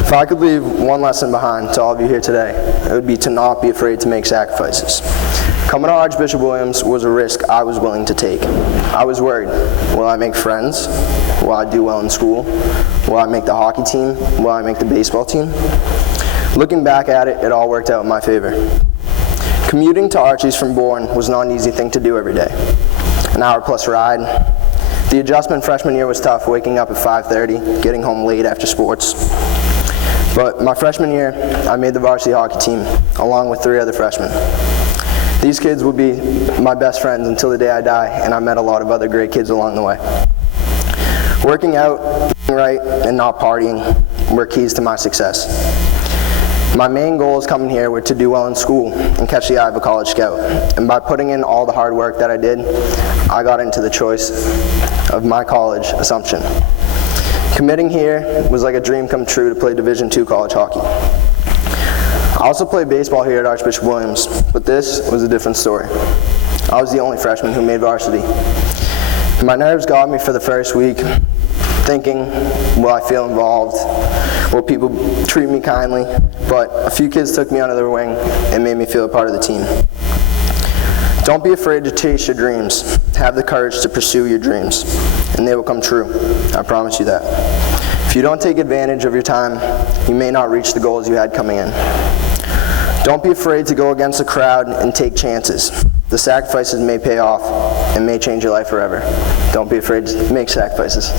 If I could leave one lesson behind to all of you here today, it would be to not be afraid to make sacrifices. Coming to Archbishop Williams was a risk I was willing to take. I was worried, will I make friends? Will I do well in school? Will I make the hockey team? Will I make the baseball team? Looking back at it, it all worked out in my favor. Commuting to Archie's from Bourne was not an easy thing to do every day. An hour-plus ride. The adjustment freshman year was tough, waking up at 5:30, getting home late after sports. But my freshman year, I made the varsity hockey team, along with 3 other freshmen. These kids will be my best friends until the day I die, and I met a lot of other great kids along the way. Working out, eating right, and not partying were keys to my success. My main goals coming here were to do well in school and catch the eye of a college scout. And by putting in all the hard work that I did, I got into the choice of my college, Assumption. Committing here was like a dream come true to play Division II college hockey. I also played baseball here at Archbishop Williams, but this was a different story. I was the only freshman who made varsity. My nerves got me for the first week, thinking, will I feel involved? Will people treat me kindly? But a few kids took me under their wing and made me feel a part of the team. Don't be afraid to chase your dreams. Have the courage to pursue your dreams, and they will come true. I promise you that. If you don't take advantage of your time, you may not reach the goals you had coming in. Don't be afraid to go against the crowd and take chances. The sacrifices may pay off and may change your life forever. Don't be afraid to make sacrifices.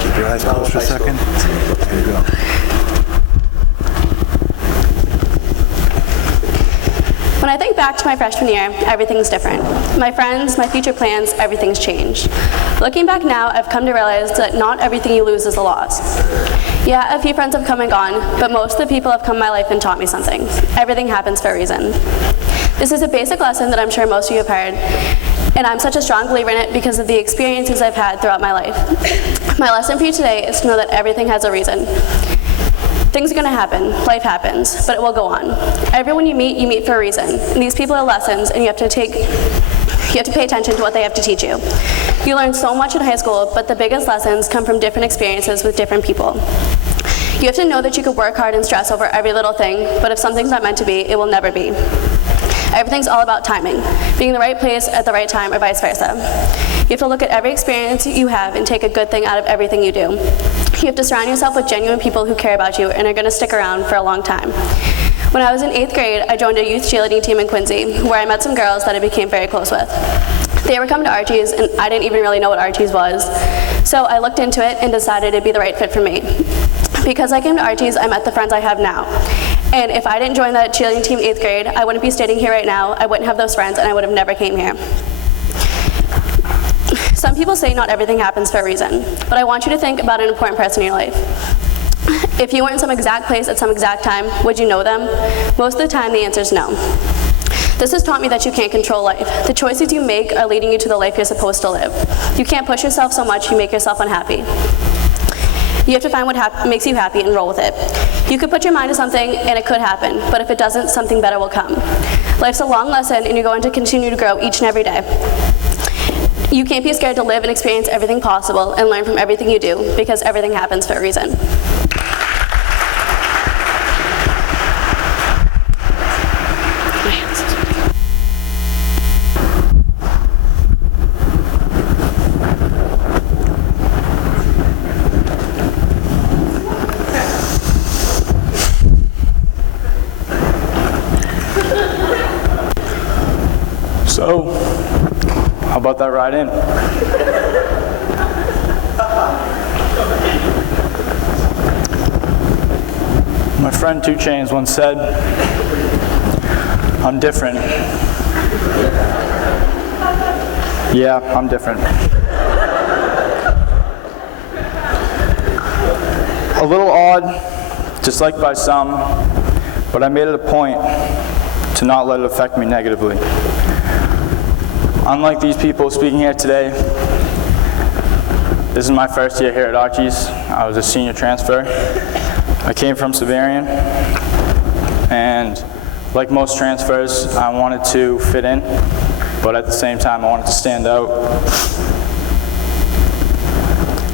Keep your eyes closed for a second. There you go. When I think back to my freshman year, everything's different. My friends, my future plans, everything's changed. Looking back now, I've come to realize that not everything you lose is a loss. Yeah, a few friends have come and gone, but most of the people have come in my life and taught me something. Everything happens for a reason. This is a basic lesson that I'm sure most of you have heard, and I'm such a strong believer in it because of the experiences I've had throughout my life. My lesson for you today is to know that everything has a reason. Things are going to happen, life happens, but it will go on. Everyone you meet for a reason. And these people are lessons, and you have to pay attention to what they have to teach you. You learn so much in high school, but the biggest lessons come from different experiences with different people. You have to know that you could work hard and stress over every little thing, but if something's not meant to be, it will never be. Everything's all about timing, being in the right place at the right time, or vice versa. You have to look at every experience you have and take a good thing out of everything you do. You have to surround yourself with genuine people who care about you and are going to stick around for a long time. When I was in 8th grade, I joined a youth cheerleading team in Quincy, where I met some girls that I became very close with. They were coming to AWHS, and I didn't even really know what AWHS was. So I looked into it and decided it'd be the right fit for me. Because I came to AWHS, I met the friends I have now. And if I didn't join that cheerleading team in 8th grade, I wouldn't be standing here right now, I wouldn't have those friends, and I would have never came here. Some people say not everything happens for a reason, but I want you to think about an important person in your life. If you were in some exact place at some exact time, would you know them? Most of the time, the answer is no. This has taught me that you can't control life. The choices you make are leading you to the life you're supposed to live. You can't push yourself so much you make yourself unhappy. You have to find what makes you happy and roll with it. You could put your mind to something and it could happen, but if it doesn't, something better will come. Life's a long lesson and you're going to continue to grow each and every day. You can't be scared to live and experience everything possible and learn from everything you do, because everything happens for a reason. So, how about that ride in? My friend 2 Chainz once said, "I'm different." Yeah, I'm different. A little odd, disliked by some, but I made it a point to not let it affect me negatively. Unlike these people speaking here today, this is my first year here at AWHS. I was a senior transfer. I came from Severian, and like most transfers, I wanted to fit in, but at the same time, I wanted to stand out.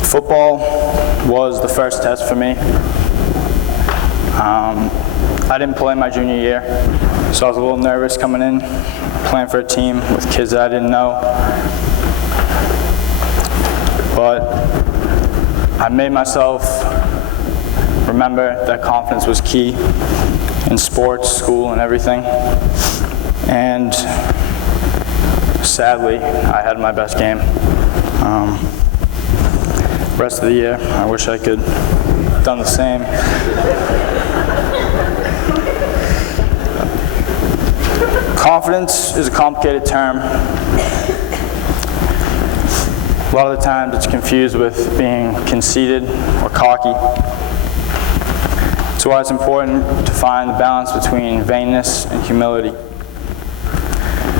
Football was the first test for me. I didn't play my junior year, so I was a little nervous coming in, playing for a team with kids that I didn't know. But I made myself remember that confidence was key in sports, school, and everything. And sadly, I had my best game. Rest of the year, I wish I could have done the same. Confidence is a complicated term. A lot of the times it's confused with being conceited or cocky. That's why it's important to find the balance between vainness and humility.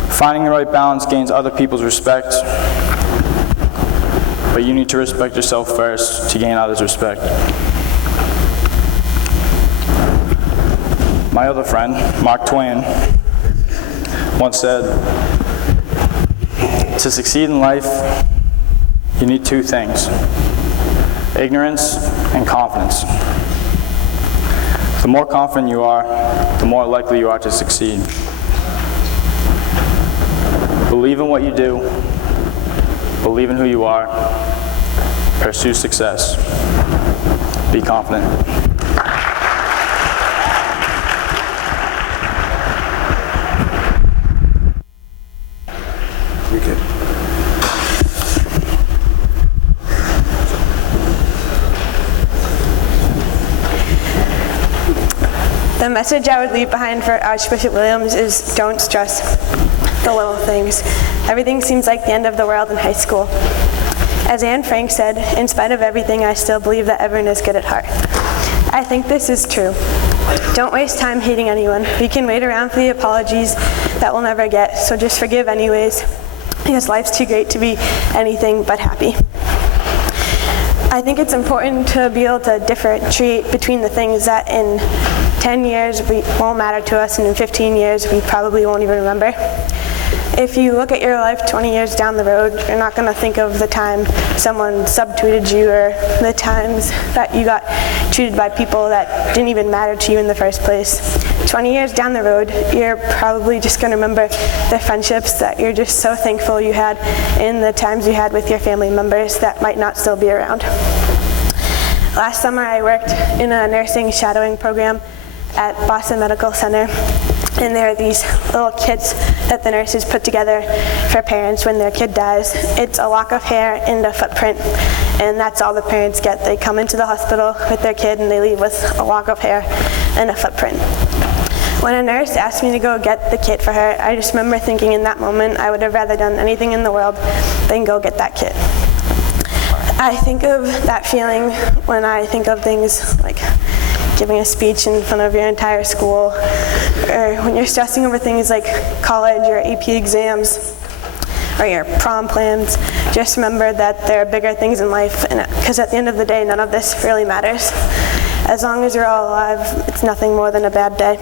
Finding the right balance gains other people's respect, but you need to respect yourself first to gain others' respect. My other friend, Mark Twain, once said, to succeed in life, you need two things: ignorance and confidence. The more confident you are, the more likely you are to succeed. Believe in what you do, believe in who you are, pursue success, be confident. The message I would leave behind for Archbishop Williams is don't stress the little things. Everything seems like the end of the world in high school. As Anne Frank said, in spite of everything, I still believe that everyone is good at heart. I think this is true. Don't waste time hating anyone. We can wait around for the apologies that we'll never get, so just forgive anyways, because life's too great to be anything but happy. I think it's important to be able to differentiate between the things that in 10 years won't matter to us, and in 15 years we probably won't even remember. If you look at your life 20 years down the road, you're not going to think of the time someone subtweeted you or the times that you got treated by people that didn't even matter to you in the first place. 20 years down the road, you're probably just going to remember the friendships that you're just so thankful you had and the times you had with your family members that might not still be around. Last summer I worked in a nursing shadowing program at Boston Medical Center, and there are these little kits that the nurses put together for parents when their kid dies. It's a lock of hair and a footprint, and that's all the parents get. They come into the hospital with their kid and they leave with a lock of hair and a footprint. When a nurse asked me to go get the kit for her, I just remember thinking in that moment I would have rather done anything in the world than go get that kit. I think of that feeling when I think of things like giving a speech in front of your entire school, or when you're stressing over things like college or AP exams or your prom plans. Just remember that there are bigger things in life, because at the end of the day, none of this really matters. As long as you're all alive, it's nothing more than a bad day.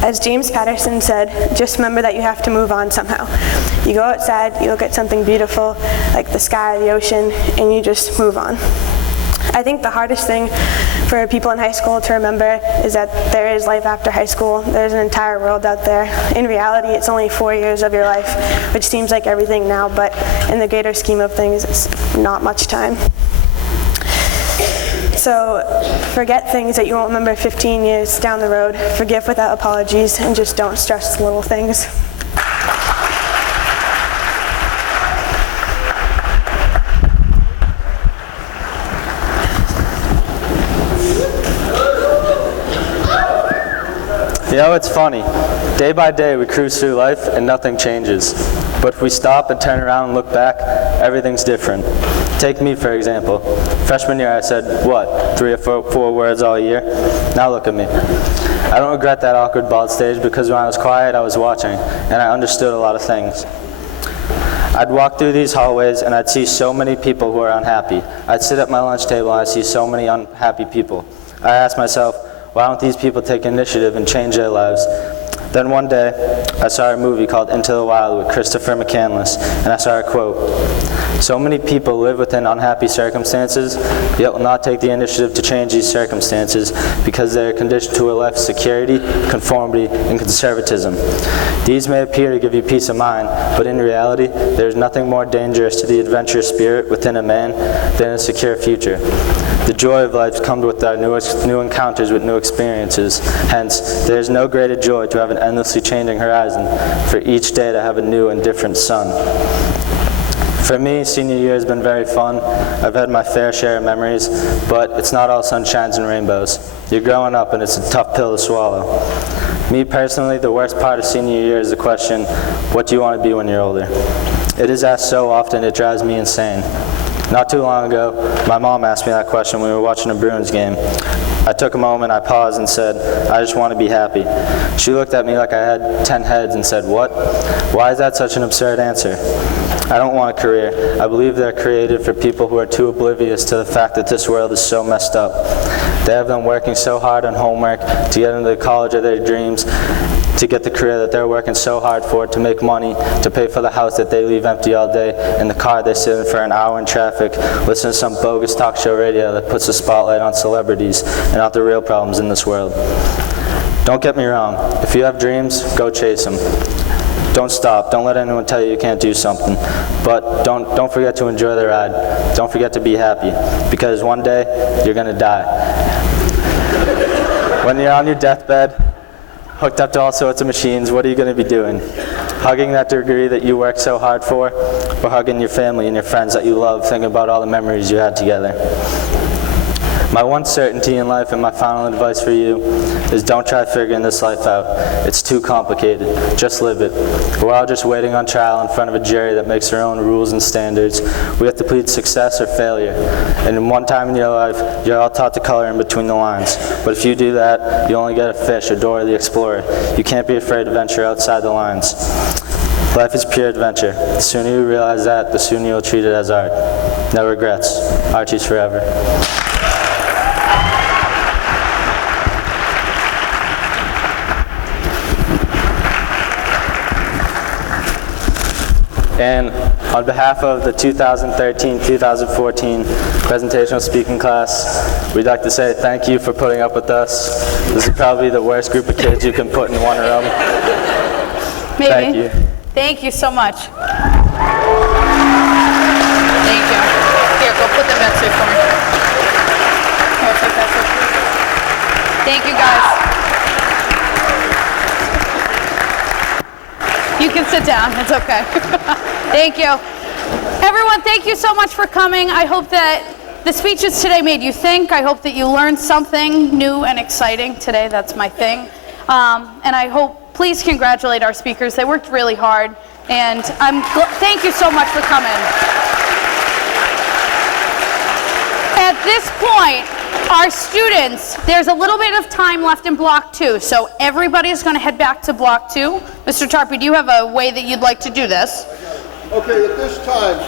As James Patterson said, just remember that you have to move on somehow. You go outside, you look at something beautiful, like the sky or the ocean, and you just move on. I think the hardest thing for people in high school to remember is that there is life after high school. There's an entire world out there. In reality, it's only 4 years of your life, which seems like everything now, but in the greater scheme of things, it's not much time. So forget things that you won't remember 15 years down the road. Forgive without apologies, and just don't stress the little things. You know, it's funny. Day by day, we cruise through life and nothing changes. But if we stop and turn around and look back, everything's different. Take me, for example. Freshman year, I said, what, 3 or 4 words all year? Now look at me. I don't regret that awkward bald stage, because when I was quiet, I was watching, and I understood a lot of things. I'd walk through these hallways and I'd see so many people who are unhappy. I'd sit at my lunch table and I'd see so many unhappy people. I asked myself, why don't these people take initiative and change their lives? Then one day, I saw a movie called Into the Wild with Christopher McCandless, and I saw a quote. So many people live within unhappy circumstances, yet will not take the initiative to change these circumstances because they are conditioned to a life of security, conformity, and conservatism. These may appear to give you peace of mind, but in reality, there is nothing more dangerous to the adventurous spirit within a man than a secure future. The joy of life comes with our new encounters with new experiences. Hence, there is no greater joy to have an endlessly changing horizon, for each day to have a new and different sun. For me, senior year has been very fun. I've had my fair share of memories, but it's not all sunshines and rainbows. You're growing up and it's a tough pill to swallow. Me personally, the worst part of senior year is the question, what do you want to be when you're older? It is asked so often it drives me insane. Not too long ago, my mom asked me that question when we were watching a Bruins game. I took a moment, I paused and said, I just want to be happy. She looked at me like I had 10 heads and said, what? Why is that such an absurd answer? I don't want a career. I believe they're created for people who are too oblivious to the fact that this world is so messed up. They have them working so hard on homework to get into the college of their dreams, to get the career that they're working so hard for, to make money, to pay for the house that they leave empty all day, and the car they sit in for an hour in traffic, listen to some bogus talk show radio that puts a spotlight on celebrities and not the real problems in this world. Don't get me wrong, if you have dreams, go chase them. Don't stop, don't let anyone tell you you can't do something, but don't forget to enjoy the ride. Don't forget to be happy, because one day, you're gonna die. When you're on your deathbed, hooked up to all sorts of machines, what are you gonna be doing? Hugging that degree that you worked so hard for, or hugging your family and your friends that you love, thinking about all the memories you had together? My one certainty in life and my final advice for you is don't try figuring this life out. It's too complicated. Just live it. We're all just waiting on trial in front of a jury that makes their own rules and standards. We have to plead success or failure. And in one time in your life, you're all taught to color in between the lines. But if you do that, you only get a fish, a Dora the Explorer. You can't be afraid to venture outside the lines. Life is pure adventure. The sooner you realize that, the sooner you'll treat it as art. No regrets. Archie's forever. And on behalf of the 2013-2014 presentational speaking class, we'd like to say thank you for putting up with us. This is probably the worst group of kids you can put in one room. Maybe. Thank you. Thank you so much. Thank you. Here, go put them next to for me. Here, take that. Thank you, guys. You can sit down, it's okay. Thank you. Everyone, thank you so much for coming. I hope that the speeches today made you think. I hope that you learned something new and exciting today. That's my thing. And I hope, please congratulate our speakers. They worked really hard. And thank you so much for coming. At this point, our students, there's a little bit of time left in Block 2, so everybody's going to head back to Block 2. Mr. Tarpey, do you have a way that you'd like to do this? Okay, at this time,